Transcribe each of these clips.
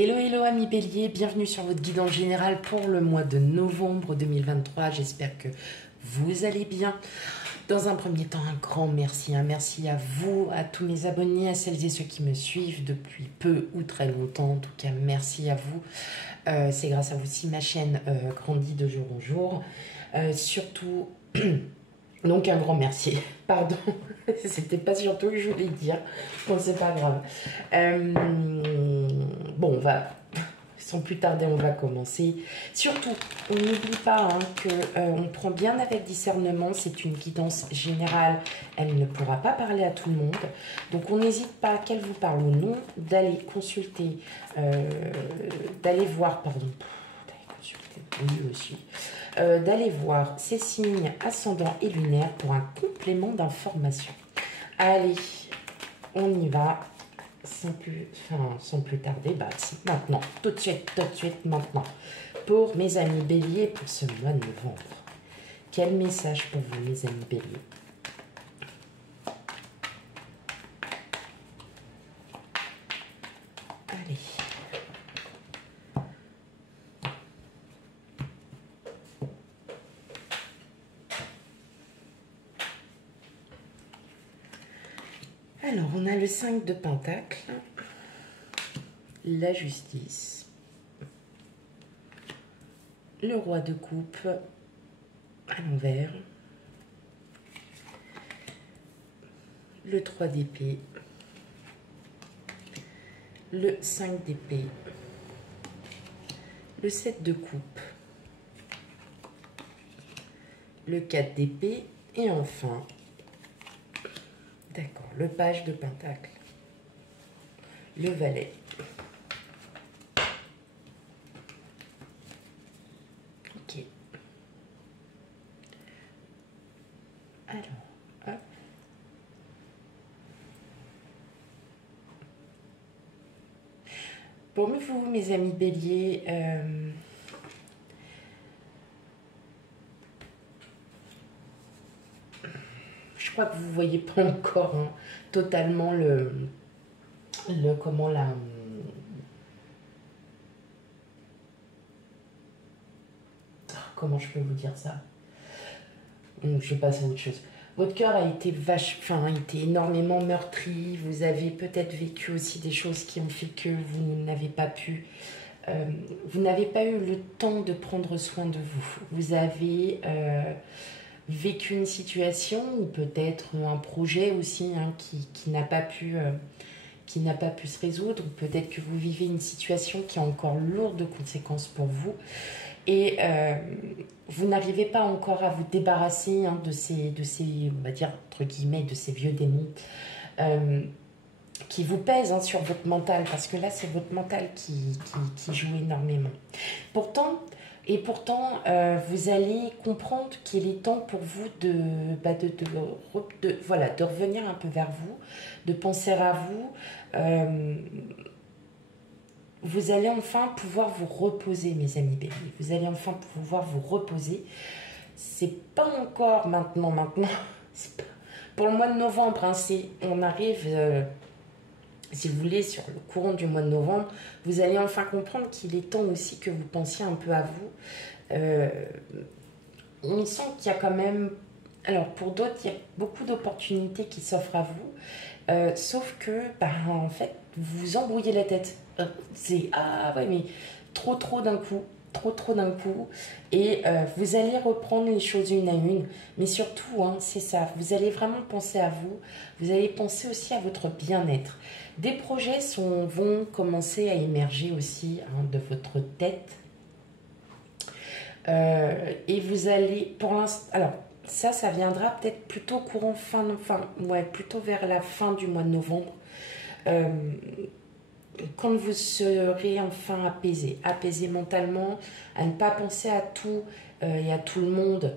Hello, hello amis bélier, bienvenue sur votre guide en général pour le mois de novembre 2023. J'espère que vous allez bien. Dans un premier temps, un grand merci. Un merci à vous, à tous mes abonnés, à celles et ceux qui me suivent depuis peu ou très longtemps. En tout cas, merci à vous. C'est grâce à vous si ma chaîne grandit de jour en jour. Surtout, donc un grand merci. Pardon, c'était pas surtout que je voulais dire. Bon, c'est pas grave. Bon, on va, sans plus tarder, on va commencer. Surtout, on n'oublie pas que on prend bien avec discernement. C'est une guidance générale. Elle ne pourra pas parler à tout le monde. Donc, on n'hésite pas, qu'elle vous parle ou non, d'aller consulter, d'aller voir, pardon, d'aller consulter, oui aussi, d'aller voir ses signes ascendants et lunaires pour un complément d'information. Allez, on y va. Sans plus tarder, bah, maintenant, tout de suite, maintenant. Pour mes amis béliers, pour ce mois de novembre, quel message pour vous, mes amis béliers? Allez. Alors, on a le 5 de Pentacle, la justice, le roi de coupe à l'envers, le 3 d'épée, le 5 d'épée, le 7 de coupe, le 4 d'épée et enfin, d'accord, le page de Pentacle, le valet. Ok. Alors, hop. Pour vous, mes amis béliers, je crois que vous ne voyez pas encore totalement comment je peux vous dire ça? Je passe à autre chose. Votre cœur a été a été énormément meurtri. Vous avez peut-être vécu aussi des choses qui ont fait que vous n'avez pas pu, vous n'avez pas eu le temps de prendre soin de vous. Vous avez vécu une situation ou peut-être un projet aussi qui n'a pas pu se résoudre. Peut-être que vous vivez une situation qui est encore lourde de conséquences pour vous. Et vous n'arrivez pas encore à vous débarrasser de ces, on va dire, entre guillemets, de ces vieux démons qui vous pèsent sur votre mental, parce que là, c'est votre mental qui joue énormément. Pourtant, vous allez comprendre qu'il est temps pour vous de revenir un peu vers vous, de penser à vous. Vous allez enfin pouvoir vous reposer, mes amis béliers. Vous allez enfin pouvoir vous reposer. C'est pas encore maintenant. Pas... Pour le mois de novembre, on arrive, si vous voulez, sur le courant du mois de novembre. Vous allez enfin comprendre qu'il est temps aussi que vous pensiez un peu à vous. On sent qu'il y a quand même... Alors, pour d'autres, il y a beaucoup d'opportunités qui s'offrent à vous. Sauf que, en fait, vous vous embrouillez la tête. C'est ah ouais, mais trop d'un coup, trop d'un coup, et vous allez reprendre les choses une à une, mais surtout c'est ça, vous allez vraiment penser à vous, vous allez penser aussi à votre bien-être. Des projets vont commencer à émerger aussi de votre tête, et vous allez, pour l'instant, alors ça viendra peut-être plutôt plutôt vers la fin du mois de novembre. Quand vous serez enfin apaisé mentalement, à ne pas penser à tout et à tout le monde,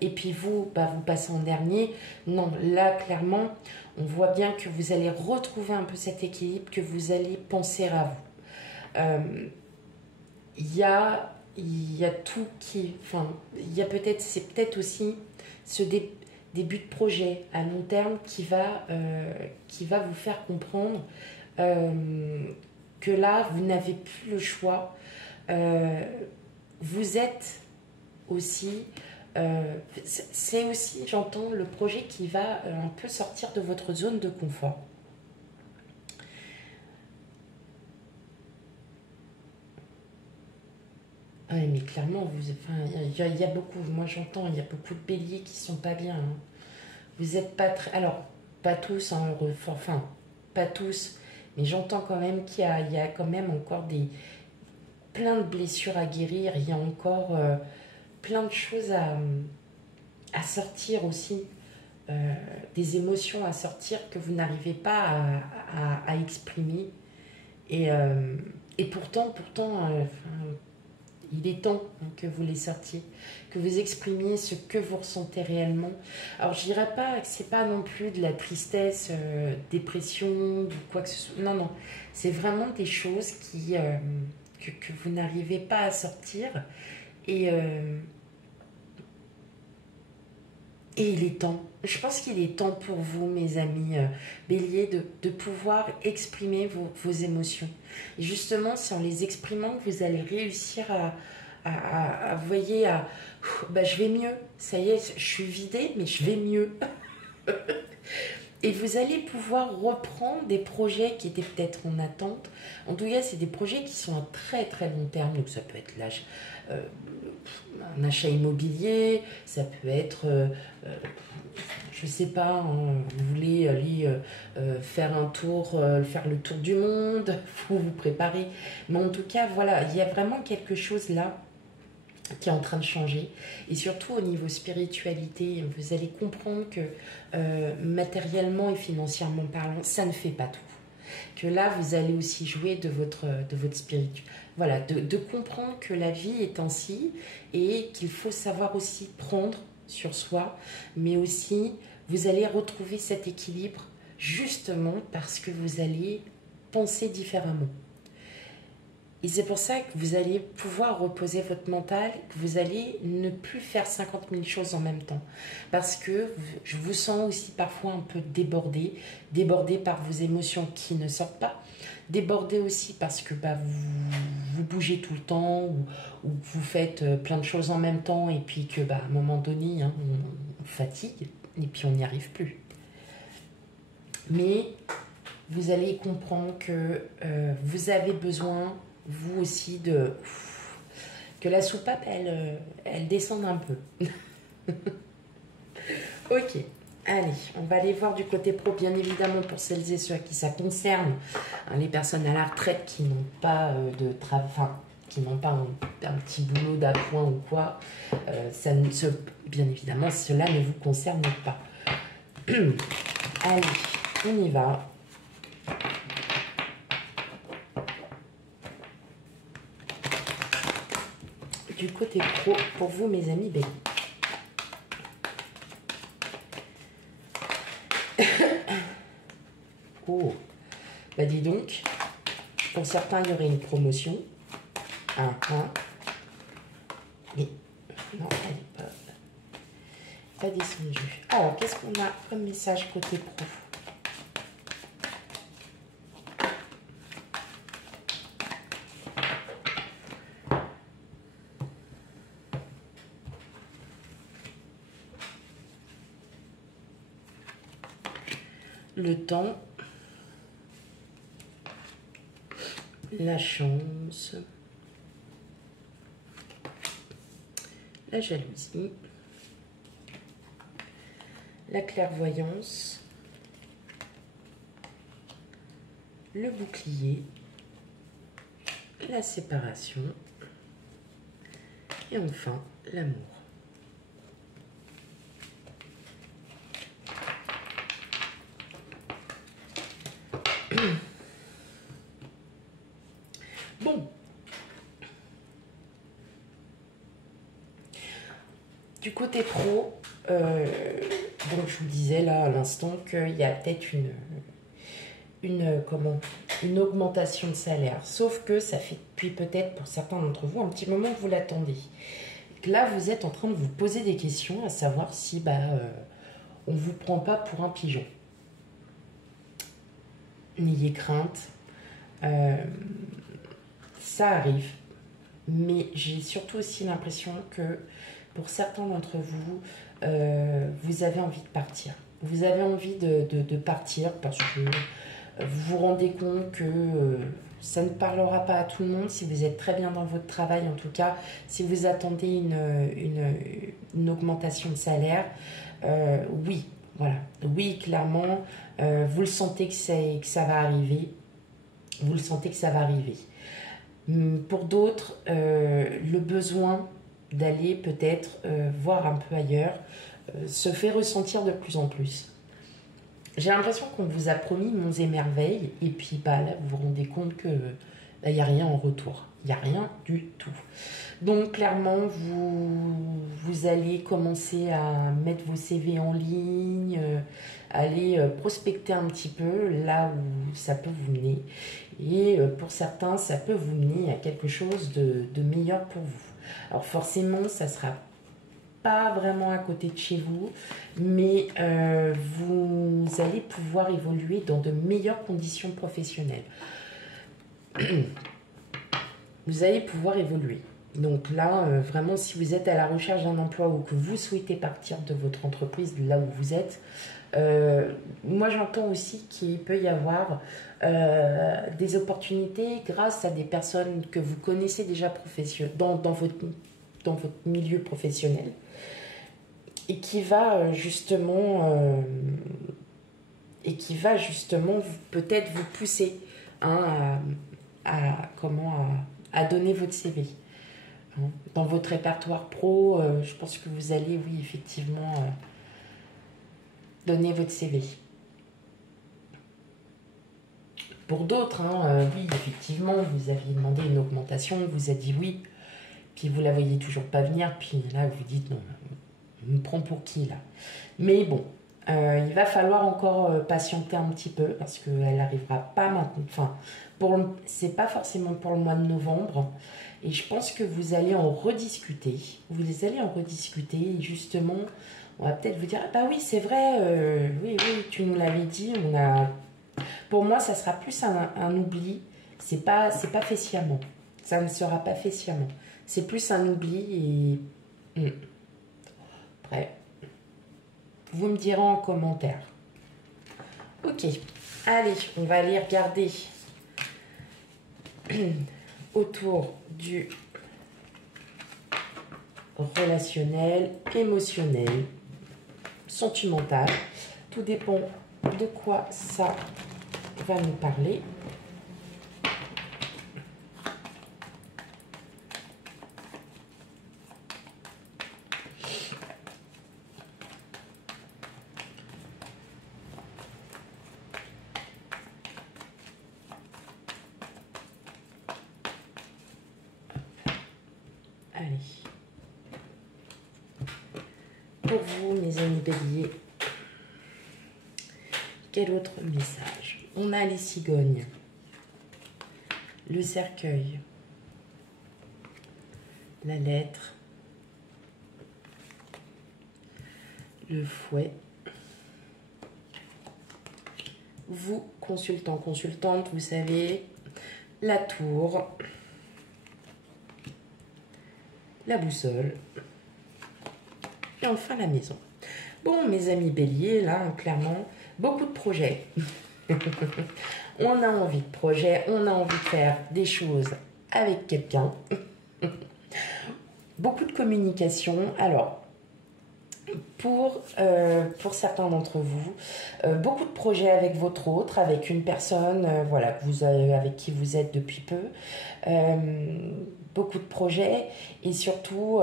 et puis vous passez en dernier. Non, là, clairement, on voit bien que vous allez retrouver un peu cet équilibre, que vous allez penser à vous. Il y a tout qui... c'est peut-être aussi ce début de projet à long terme qui va vous faire comprendre que là, vous n'avez plus le choix. Vous êtes aussi... c'est aussi, j'entends, le projet qui va un peu sortir de votre zone de confort. Oui, mais clairement, il y a beaucoup, moi j'entends, il y a beaucoup de béliers qui sont pas bien. Hein. Vous êtes pas très... Alors, pas tous, hein, enfin, pas tous, mais j'entends quand même il y a quand même encore plein de blessures à guérir, il y a encore plein de choses à sortir aussi, des émotions à sortir que vous n'arrivez pas à exprimer. Et pourtant, il est temps que vous les sortiez, que vous exprimiez ce que vous ressentez réellement. Alors, je dirais pas que c'est pas non plus de la tristesse, dépression ou quoi que ce soit. Non, non. C'est vraiment des choses que vous n'arrivez pas à sortir. Et il est temps. Je pense qu'il est temps pour vous, mes amis béliers, de pouvoir exprimer vos émotions. Et justement, c'est en les exprimant que vous allez réussir vous voyez, bah, je vais mieux. Ça y est, je suis vidée, mais je vais mieux. Et vous allez pouvoir reprendre des projets qui étaient peut-être en attente. En tout cas, c'est des projets qui sont à très très long terme. Donc ça peut être un achat immobilier, ça peut être, je sais pas, hein, vous voulez aller faire faire le tour du monde, vous préparez. Mais en tout cas, voilà, il y a vraiment quelque chose là qui est en train de changer. Et surtout au niveau spiritualité, vous allez comprendre que matériellement et financièrement parlant, ça ne fait pas tout. Que là, vous allez aussi jouer de votre spiritualité. Voilà, de comprendre que la vie est ainsi et qu'il faut savoir aussi prendre sur soi, mais aussi vous allez retrouver cet équilibre justement parce que vous allez penser différemment. Et c'est pour ça que vous allez pouvoir reposer votre mental, que vous allez ne plus faire 50 000 choses en même temps. Parce que je vous sens aussi parfois un peu débordé par vos émotions qui ne sortent pas, débordé aussi parce que vous bougez tout le temps ou vous faites plein de choses en même temps et puis que à un moment donné, hein, on fatigue et puis on n'y arrive plus. Mais vous allez comprendre que vous avez besoin vous aussi que la soupape elle descende un peu. Ok, allez, on va aller voir du côté pro, bien évidemment pour celles et ceux à qui ça concerne, hein, les personnes à la retraite qui n'ont pas de travail, enfin, qui n'ont pas un petit boulot d'appoint ou quoi, bien évidemment cela ne vous concerne pas. Allez, on y va. Du côté pro, pour vous, mes amis béliers. Oh, bah dis donc, pour certains, il y aurait une promotion. Mais non, elle n'est pas descendue. Alors, qu'est-ce qu'on a comme message côté pro? Le temps, la chance, la jalousie, la clairvoyance, le bouclier, la séparation et enfin l'amour. Bon, du côté pro, donc je vous disais là à l'instant qu'il y a peut-être une augmentation de salaire. Sauf que ça fait depuis peut-être pour certains d'entre vous un petit moment que vous l'attendez. Là, vous êtes en train de vous poser des questions à savoir si on ne vous prend pas pour un pigeon. N'ayez crainte. Ça arrive. Mais j'ai surtout aussi l'impression que pour certains d'entre vous, vous avez envie de partir. Vous avez envie de partir parce que vous vous rendez compte que ça ne parlera pas à tout le monde. Si vous êtes très bien dans votre travail, en tout cas, si vous attendez une augmentation de salaire, oui, voilà. Oui, clairement, vous le sentez que ça va arriver. Vous le sentez que ça va arriver. Pour d'autres, le besoin d'aller peut-être voir un peu ailleurs se fait ressentir de plus en plus. J'ai l'impression qu'on vous a promis monts et merveilles, et puis là, vous vous rendez compte que il n'y a rien en retour. Il n'y a rien du tout. Donc, clairement, vous allez commencer à mettre vos CV en ligne, aller prospecter un petit peu là où ça peut vous mener. Et pour certains, ça peut vous mener à quelque chose de meilleur pour vous. Alors, forcément, ça sera pas vraiment à côté de chez vous, mais vous allez pouvoir évoluer dans de meilleures conditions professionnelles. Vous allez pouvoir évoluer. Donc là, vraiment, si vous êtes à la recherche d'un emploi ou que vous souhaitez partir de votre entreprise, de là où vous êtes, moi j'entends aussi qu'il peut y avoir des opportunités grâce à des personnes que vous connaissez déjà dans votre milieu professionnel, et qui va justement peut-être vous pousser hein, à donner votre CV. Dans votre répertoire pro, je pense que vous allez, oui, effectivement, donner votre CV. Pour d'autres, oui, effectivement, vous aviez demandé une augmentation, vous a dit oui, puis vous la voyez toujours pas venir, puis là, vous dites non, on me prend pour qui, là? Mais bon, il va falloir encore patienter un petit peu, parce qu'elle n'arrivera pas maintenant, enfin, c'est pas forcément pour le mois de novembre, et je pense que vous allez en rediscuter. Vous allez en rediscuter, et justement, on va peut-être vous dire, ah bah oui, c'est vrai, oui, tu nous l'avais dit, pour moi, ça sera plus un oubli, c'est pas fait sciemment, ça ne sera pas fait sciemment, c'est plus un oubli, et après, vous me direz en commentaire. Ok, allez, on va aller regarder autour du relationnel, émotionnel, sentimental. Tout dépend de quoi ça va nous parler. Allez. Pour vous, mes amis béliers, quel autre message? On a les cigognes, le cercueil, la lettre, le fouet. Vous, consultant, consultante, vous savez, la tour, la boussole, et enfin la maison. Bon, mes amis béliers, là, clairement, beaucoup de projets. On a envie de projets, on a envie de faire des choses avec quelqu'un. Beaucoup de communication. Alors, pour certains d'entre vous, beaucoup de projets avec votre autre, avec une personne voilà, avec qui vous êtes depuis peu. Beaucoup de projets et surtout...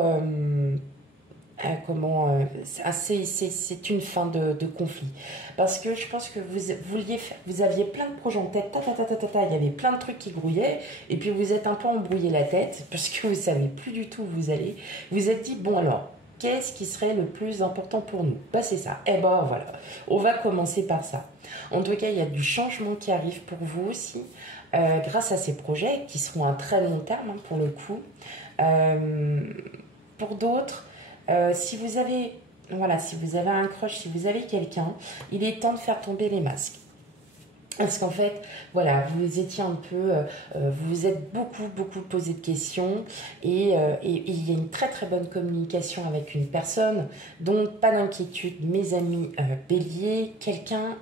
c'est une fin de conflit, parce que je pense que vous aviez plein de projets en tête, il y avait plein de trucs qui grouillaient, et puis vous êtes un peu embrouillé la tête parce que vous savez plus du tout où vous allez. Vous êtes dit, bon alors, qu'est-ce qui serait le plus important pour nous? Bah c'est ça, et ben voilà, on va commencer par ça. En tout cas, il y a du changement qui arrive pour vous aussi, grâce à ces projets qui seront à très long terme pour le coup. Pour d'autres, si vous avez un crush, si vous avez quelqu'un, il est temps de faire tomber les masques. Parce qu'en fait, voilà, vous étiez un peu, vous vous êtes beaucoup posé de questions et il y a une très bonne communication avec une personne. Donc, pas d'inquiétude, mes amis bélier, quelqu'un,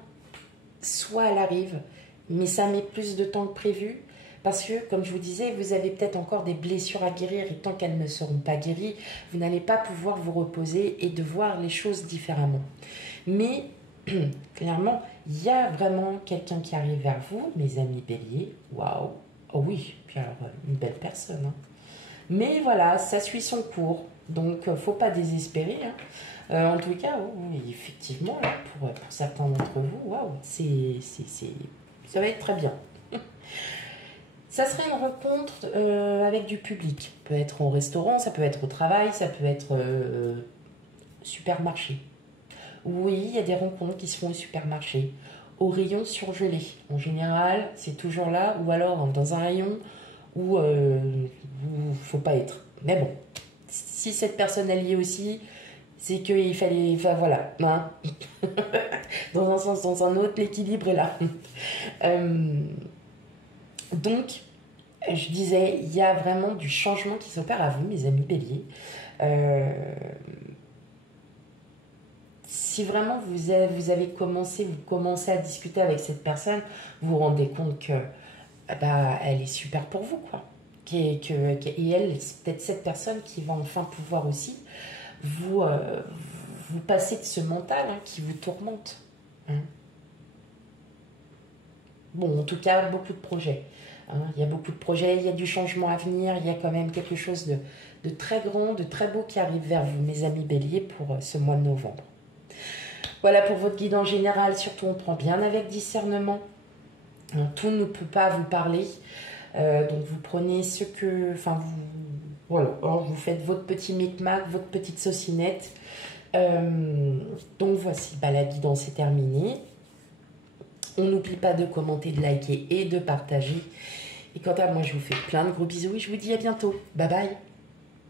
soit elle arrive, mais ça met plus de temps que prévu. Parce que, comme je vous disais, vous avez peut-être encore des blessures à guérir et tant qu'elles ne seront pas guéries, vous n'allez pas pouvoir vous reposer et de voir les choses différemment. Mais clairement, il y a vraiment quelqu'un qui arrive vers vous, mes amis béliers. Waouh! Oh oui, puis alors, une belle personne. Hein. Mais voilà, ça suit son cours. Donc, faut pas désespérer. Hein. En tout cas, oui, effectivement, là, pour certains d'entre vous, waouh, ça va être très bien. Ça serait une rencontre avec du public. Ça peut être au restaurant, ça peut être au travail, ça peut être supermarché. Oui, il y a des rencontres qui se font au supermarché, au rayon surgelé. En général, c'est toujours là, ou alors dans un rayon où il ne faut pas être. Mais bon, si cette personne est liée aussi, c'est qu'il fallait... Enfin voilà, hein. Dans un sens, dans un autre, l'équilibre est là. Donc, je disais, il y a vraiment du changement qui s'opère à vous, mes amis béliers. Si vraiment vous avez commencé à discuter avec cette personne, vous vous rendez compte que bah, elle est super pour vous, quoi. Et elle, c'est peut-être cette personne qui va enfin pouvoir aussi vous passer de ce mental hein, qui vous tourmente. Hein. Bon, en tout cas, beaucoup de projets. Hein. Il y a beaucoup de projets, il y a du changement à venir, il y a quand même quelque chose de très grand, de très beau qui arrive vers vous, mes amis béliers, pour ce mois de novembre. Voilà pour votre guide en général, surtout on prend bien avec discernement. Tout ne peut pas vous parler. Donc vous prenez ce que... Enfin, voilà, vous faites votre petit micmac, votre petite saucinette. Donc voici, la guidance est terminée. On n'oublie pas de commenter, de liker et de partager. Et quant à moi, je vous fais plein de gros bisous et je vous dis à bientôt. Bye bye.